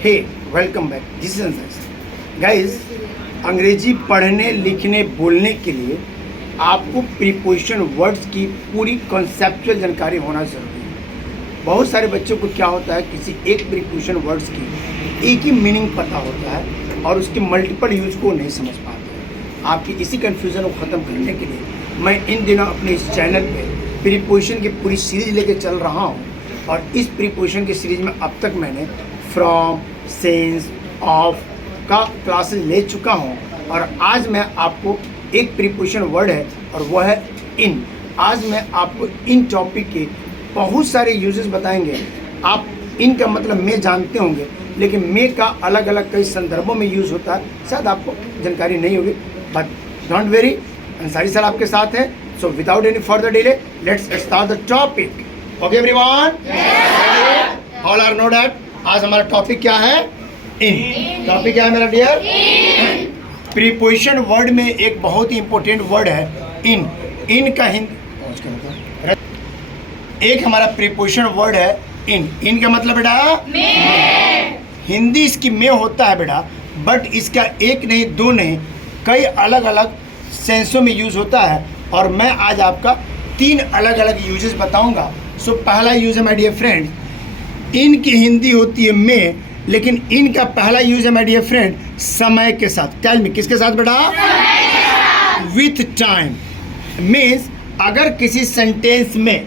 Hey welcome back, this is Ansari. Guys, अंग्रेजी पढ़ने लिखने बोलने के लिए आपको प्रीपोजिशन वर्ड्स की पूरी कॉन्सेप्चुअल जानकारी होना ज़रूरी है। बहुत सारे बच्चों को क्या होता है, किसी एक प्रीपोजिशन वर्ड्स की एक ही मीनिंग पता होता है और उसके मल्टीपल यूज को नहीं समझ पाते। आपकी इसी कन्फ्यूज़न को ख़त्म करने के लिए मैं इन दिनों अपने इस चैनल पे प्रीपोजिशन की पूरी सीरीज़ लेके चल रहा हूँ और इस प्रीपोजिशन की सीरीज़ में अब तक मैंने फ्रॉम, सिंस, ऑफ का क्लासेस ले चुका हूँ और आज मैं आपको एक प्रीपोजिशन वर्ड है और वह है इन। आज मैं आपको इन टॉपिक के बहुत सारे यूजेस बताएंगे। आप इन का मतलब में जानते होंगे, लेकिन में का अलग अलग कई संदर्भों में यूज़ होता है, शायद आपको जानकारी नहीं होगी, but don't worry, Ansari sir आपके साथ हैं। So without any further delay let's start the topic. Okay everyone, all are know that आज हमारा टॉपिक क्या है? इन। टॉपिक क्या है मेरा डियर? प्रीपोजिशन वर्ड में एक बहुत ही इंपॉर्टेंट वर्ड है इन। इन का एक हमारा प्रीपोजिशन वर्ड है इन। इन का मतलब बेटा में। हिंदी इसकी में होता है बेटा, बट इसका एक नहीं दो नहीं कई अलग अलग सेंसों में यूज होता है और मैं आज आपका 3 अलग अलग यूजेस बताऊंगा। सो पहला यूज है माय डियर फ्रेंड, इन की हिंदी होती है में, लेकिन इन का पहला यूज है माय डियर फ्रेंड समय के साथ। टेल मी, किसके साथ बेटा? With time. मीन्स अगर किसी सेंटेंस में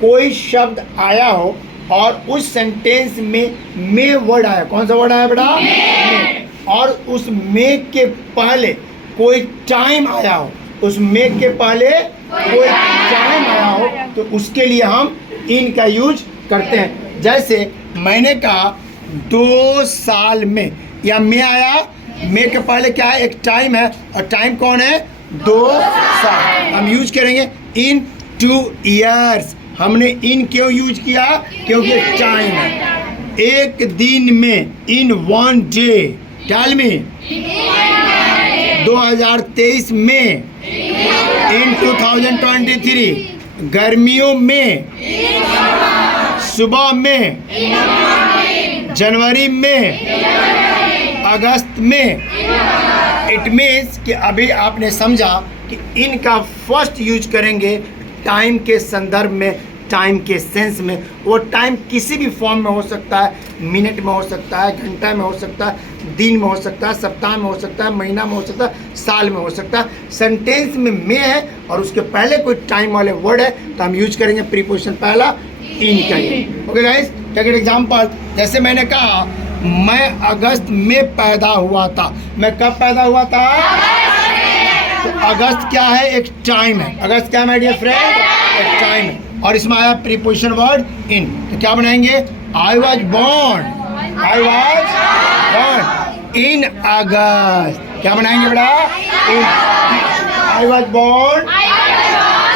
कोई शब्द आया हो और उस सेंटेंस में वर्ड आया, कौन सा वर्ड आया बेटा? में। और उस में के पहले कोई टाइम आया हो, उस में के पहले कोई टाइम आया हो, तो उसके लिए हम इन का यूज करते हैं। जैसे मैंने कहा 2 साल में, या में आया, में के पहले क्या है? एक टाइम है और टाइम कौन है? 2 साल। हम यूज करेंगे इन 2 years। हमने इन क्यों यूज किया? क्योंकि टाइम है। एक दिन में, इन 1 day। टेल मी, 2023 में, इन 2023। गर्मियों में, सुबह में, जनवरी में, अगस्त में। इट मीन्स कि अभी आपने समझा कि इनका फर्स्ट यूज करेंगे टाइम के संदर्भ में, टाइम के सेंस में। वो टाइम किसी भी फॉर्म में हो सकता है, मिनट में हो सकता है, घंटा में हो सकता है, दिन में हो सकता है, सप्ताह में हो सकता है, महीना में हो सकता है, साल में हो सकता है। सेंटेंस में है और उसके पहले कोई टाइम वाले वर्ड है तो हम यूज करेंगे प्रीपोजिशन पहला इन का ही। Okay guys, take an example. जैसे मैंने कहा मैं अगस्त में पैदा हुआ था। मैं कब पैदा हुआ था? तो अगस्त क्या है? एक टाइम है। अगस्त क्या है माय डियर फ्रेंड? एक टाइम है। और इसमें आया प्रीपोजिशन वर्ड इन, तो क्या बनाएंगे? आई वॉज बॉर्न इन अगस्त। क्या बनाएंगे बेटा? I was born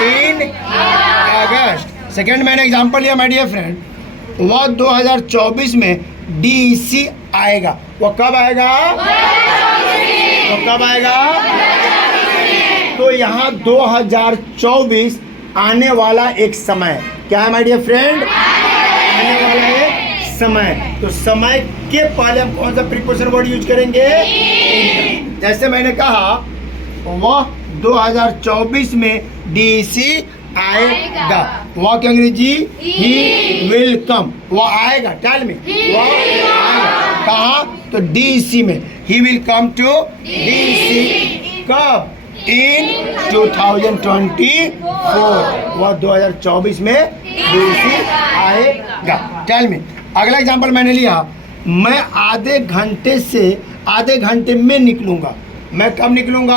in August. Second मैंने एग्जाम्पल लिया माय डियर फ्रेंड, वह 2024 में DEC आएगा। वो कब आएगा? तो यहाँ 2024 आने वाला एक समय। क्या है माय डियर फ्रेंड? आने वाला एक समय। तो समय के पहले हम कौन सा प्रीपोजिशन वर्ड यूज करेंगे? जैसे मैंने कहा वह 2024 में DEC आएगा। वह क्या अंग्रेजी? ही विल कम। वह आएगा। टेल मी, वह आएगा कहाँ? तो DEC में। He will come to DEC कब? इन 2024। वह 2024 में DEC आएगा। टेल मी, अगला एग्जांपल मैंने लिया, मैं आधे घंटे में निकलूंगा। मैं कब निकलूंगा?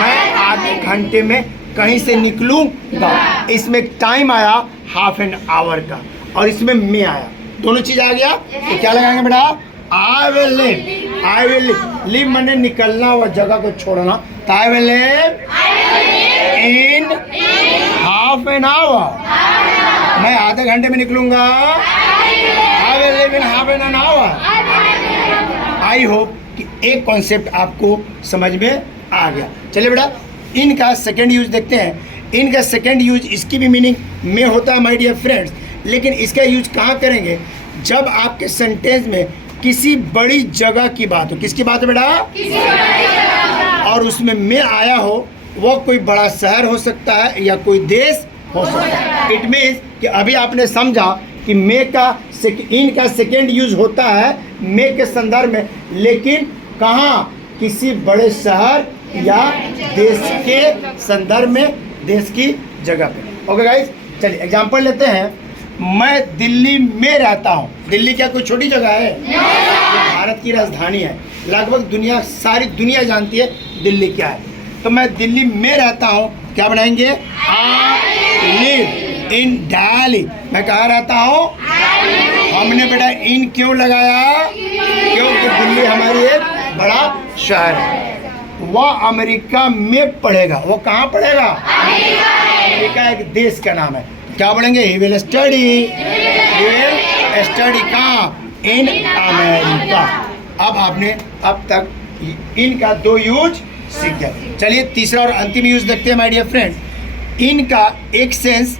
मैं आधे घंटे में कहीं से निकलूंगा। इसमें टाइम आया हाफ एन आवर का और इसमें में आया, दोनों चीज आ गया। तो क्या लगाएंगे बेटा? आई विल लिव मैंने निकलना हुआ जगह को छोड़ना, तो I will leave in half an hour. मैं आधे घंटे में निकलूंगा। I will leave in half an hour. I hope कि एक कॉन्सेप्ट आपको समझ में आ गया। चलिए बेटा, इन का सेकेंड यूज देखते हैं। इन का सेकेंड यूज, इसकी भी मीनिंग में होता है माय डियर फ्रेंड्स, लेकिन इसका यूज कहाँ करेंगे? जब आपके सेंटेंस में किसी बड़ी जगह की बात हो। किसकी बात है बेटा? किसी बड़ी जगह। और उसमें में आया हो, वो कोई बड़ा शहर हो सकता है या कोई देश हो सकता है। इट मीन्स कि अभी आपने समझा कि मे का इन का सेकेंड यूज होता है मे के संदर्भ में, लेकिन कहाँ? किसी बड़े शहर या देश के संदर्भ में, देश की जगह पे। ओके गाइस, चलिए एग्जांपल लेते हैं। मैं दिल्ली में रहता हूँ। दिल्ली क्या कोई छोटी जगह है? ये भारत की राजधानी है, लगभग दुनिया, सारी दुनिया जानती है दिल्ली क्या है। तो मैं दिल्ली में रहता हूँ, क्या बनाएंगे? I live in Delhi. मैं कहाँ रहता हूँ? हमने बेटा इन क्यों लगाया? क्योंकि दिल्ली हमारी एक बड़ा शहर है। वह अमेरिका में पढ़ेगा। वो कहाँ पढ़ेगा? अमेरिका एक देश का नाम है। क्या बोलेंगे? ही विल स्टडी कहाँ? In America. अब आपने अब तक इन का 2 यूज सीख गया। चलिए तीसरा और अंतिम यूज देखते हैं माय डियर फ्रेंड्स। इन का एक सेंस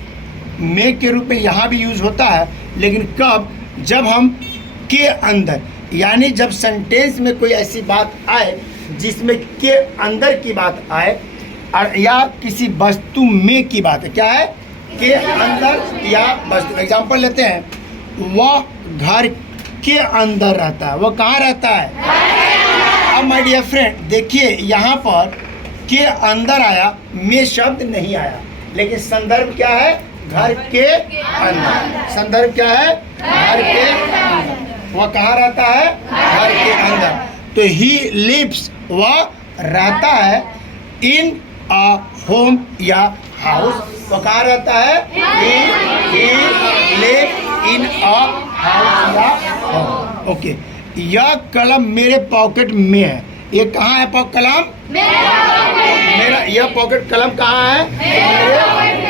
मे के रूप में यहाँ भी यूज होता है, लेकिन कब? जब हम के अंदर, यानी जब सेंटेंस में कोई ऐसी बात आए जिसमें के अंदर की बात आए, और या किसी वस्तु में की बात है। क्या है? के अंदर या वस्तु। एग्जाम्पल लेते हैं। वह घर के अंदर रहता है। वह कहाँ रहता है? अब माय डियर फ्रेंड देखिए, यहाँ पर के अंदर आया, में शब्द नहीं आया, लेकिन संदर्भ क्या है? घर के अंदर। संदर्भ क्या है? घर के अंदर। वह कहाँ रहता है? घर के अंदर। तो ही लिव्स, वह रहता है इन अ होम या हाउस। वह कहाँ रहता है? He live in a house या होम। ओके, यह कलम मेरे पॉकेट में है। ये कहाँ है कलम? मेरा यह पॉकेट कलम कहाँ है?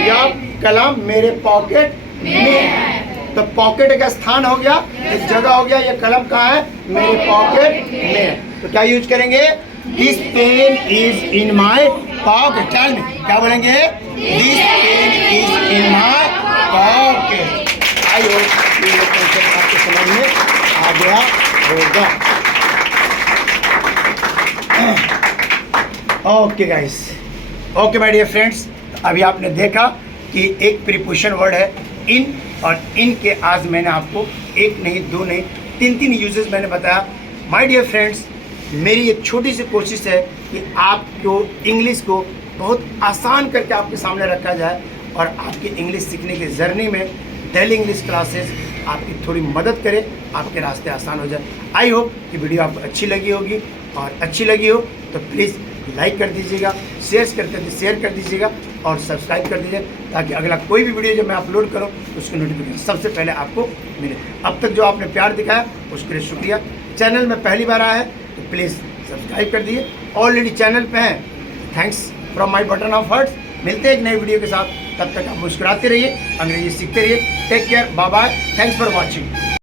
यह कलम मेरे पॉकेट में है। तो पॉकेट एक स्थान हो गया, एक जगह हो गया। ये कलम कहाँ है? मेरे पॉकेट में। तो क्या यूज करेंगे? This pen is in my pocket. Tell me, क्या बोलेंगे? This pen is in my pocket. I hope ये कॉन्सेप्ट आपके समझ में आ गया होगा। Okay guys, okay my dear friends, अभी आपने देखा कि एक प्रीपोजिशन वर्ड है इन, और इन के आज मैंने आपको एक नहीं, 2 नहीं, 3 यूजेस मैंने बताया। माय डियर फ्रेंड्स, मेरी एक छोटी सी कोशिश है कि आपको इंग्लिश को बहुत आसान करके आपके सामने रखा जाए, और आपकी इंग्लिश सीखने की जर्नी में डेली इंग्लिश क्लासेस आपकी थोड़ी मदद करे, आपके रास्ते आसान हो जाए। आई होप कि वीडियो आपको अच्छी लगी होगी, और अच्छी लगी हो तो प्लीज़ लाइक कर दीजिएगा, शेयर कर दीजिएगा, और सब्सक्राइब कर दीजिए, ताकि अगला कोई भी वीडियो जब मैं अपलोड करूं तो उसकी नोटिफिकेशन सबसे पहले आपको मिले। अब तक जो आपने प्यार दिखाया उसके लिए शुक्रिया। चैनल में पहली बार आया है तो प्लीज़ सब्सक्राइब कर दीजिए। ऑलरेडी चैनल पे हैं, thanks from my bottom of hearts. मिलते हैं एक नई वीडियो के साथ, तब तक आप मुस्कुराते रहिए, अंग्रेजी सीखते रहिए। Take care, bye bye, thanks for watching.